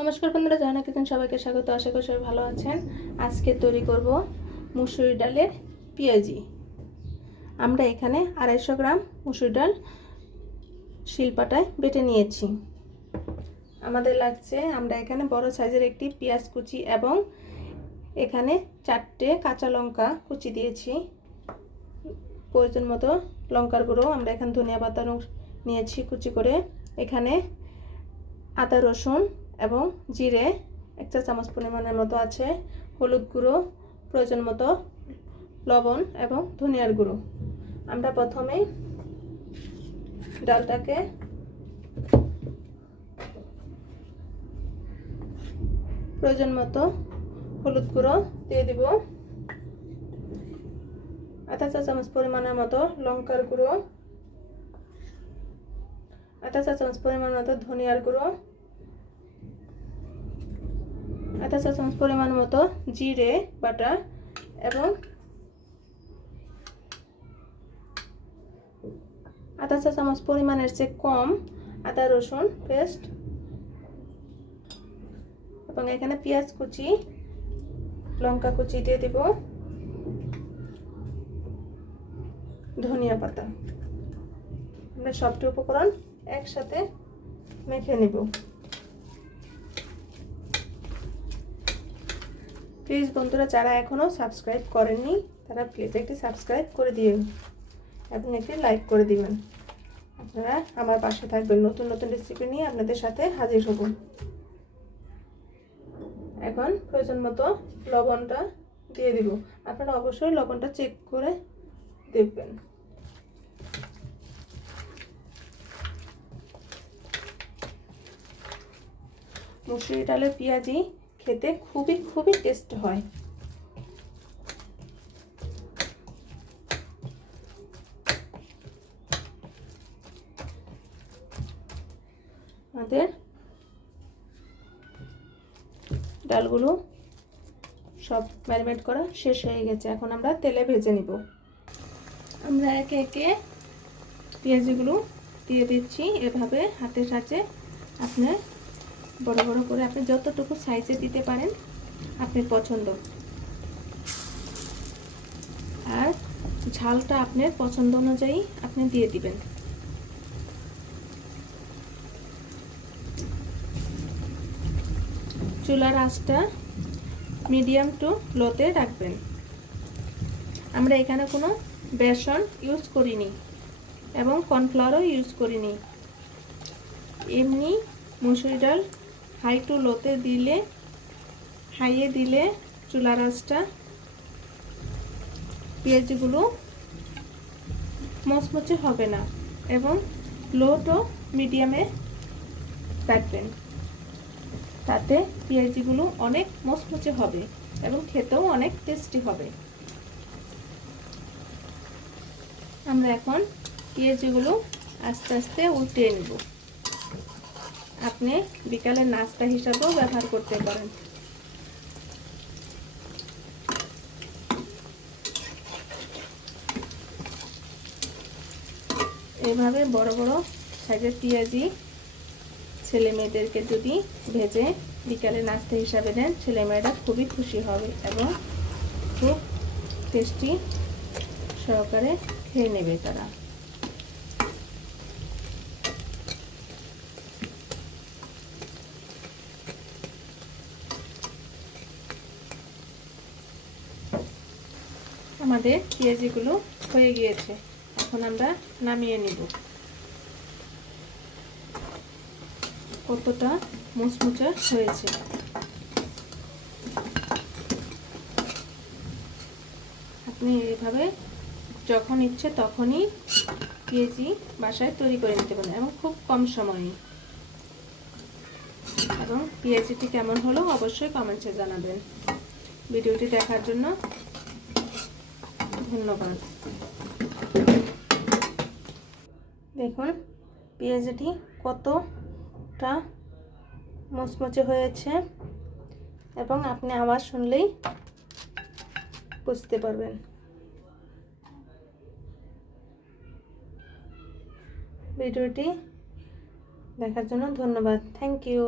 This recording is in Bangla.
নমস্কার বন্ধুরা জানা কিচেন সবাইকে স্বাগত। আশা করি সবাই ভালো আছেন। আজকে তৈরি করব মুসুরি ডালের পেঁয়াজি। আমরা এখানে আড়াইশো গ্রাম মুসুরি ডাল শিলপাটায় বেটে নিয়েছি। আমাদের লাগছে, আমরা এখানে বড় সাইজের একটি পেঁয়াজ কুচি এবং এখানে চারটে কাঁচা লঙ্কা কুচি দিয়েছি। প্রয়োজন মতো লঙ্কার গুঁড়ো আমরা এখানে ধনিয়া পাতা নিয়েছি কুচি করে। এখানে আদা রসুন এবং জিরে এক চা চামচ পরিমাণের মতো আছে, হলুদ গুঁড়ো, প্রয়োজন মতো লবণ এবং ধনিয়ার গুঁড়ো। আমরা প্রথমে ডালটাকে প্রয়োজন মতো হলুদ গুঁড়ো দিয়ে দিব। আধা চা চামচ পরিমাণের মতো লঙ্কার গুঁড়ো, আধা চা চামচ পরিমাণ মতো ধনিয়ার গুঁড়ো আধা চা চামচ পরিমাণ মতো জিরে বাটা এবং আধা চা চামচ পরিমাণের চেয়ে কম আদা, রসুন পেস্ট এবং এখানে পেঁয়াজ কুচি, লঙ্কা কুচি দিয়ে দিব, ধনিয়া পাতা। আমরা সবটি উপকরণ একসাথে মেখে নিব। প্লিজ বন্ধুরা, যারা এখনও সাবস্ক্রাইব করেননি, তারা প্লিজ একটি সাবস্ক্রাইব করে দিন এবং একটি লাইক করে দিবেন। আপনারা আমার পাশে থাকবেন, নতুন নতুন রেসিপি নিয়ে আপনাদের সাথে হাজির হব। এখন প্রয়োজন মতো লবণটা দিয়ে দিব। আপনারা অবশ্যই লবণটা চেক করে দেখবেন। মুসুরি ডালের পেঁয়াজি খেতে খুবই খুবই টেস্ট হয়। আমাদের ডালগুলো সব ম্যারিনেট করা শেষ হয়ে গেছে। এখন আমরা তেলে ভেজে নিব। আমরা একে একে পেঁয়াজিগুলো দিয়ে দিচ্ছি। এভাবে হাতের সাহায্যে আপনার বড় বড় করে আপনি যতটুকু সাইজে দিতে পারেন আপনি পছন্দ। আর ঝালটা আপনার পছন্দ অনুযায়ী আপনি দিয়ে দিবেন। চুলার আঁচটা মিডিয়াম টু লোতে রাখবেন। আমরা এখানে কোনো বেসন ইউজ করিনি এবং কর্নফ্লাওয়ারও ইউজ করিনি। এমনি মুসুরি ডাল হাই টু লোতে দিলে, হাইয়ে দিলে চুলার আঁচটা পেঁয়াজগুলো মচমচে হবে না এবং লো টু মিডিয়ামে রাখবেন তাতে পেঁয়াজিগুলো অনেক মচমচে হবে এবং খেতেও অনেক টেস্টি হবে। আমরা এখন পেঁয়াজিগুলো আস্তে আস্তে উল্টে নেব। আপনি বিকালের নাস্তা হিসাবেও ব্যবহার করতে পারেন। এভাবে বড় বড় সাইজের পেঁয়াজি ছেলে মেয়েদেরকে যদি ভেজে বিকালে নাস্তা হিসাবে দেন, ছেলে মেয়েরা খুবই খুশি হবে এবং খুব টেস্টি সহকারে খেয়ে নেবে তারা। আমাদের পেঁয়াজিগুলো হয়ে গিয়েছে। এখন আমরা নামিয়ে নিব। কতটা মুচমুচা হয়েছে। আপনি এইভাবে যখন ইচ্ছে তখনই পেঁয়াজি বাসায় তৈরি করে নিতে পারেন এবং খুব কম সময়ে। এবং পেঁয়াজিটি কেমন হলো অবশ্যই কমেন্টসে জানাবেন। ভিডিওটি দেখার জন্য ধন্যবাদ। দেখুন, পেঁয়াজিটি কতটা মচমচে হয়েছে এবং আপনি আওয়াজ শুনলেই বুঝতে পারবেন। ভিডিওটি দেখার জন্য ধন্যবাদ। Thank you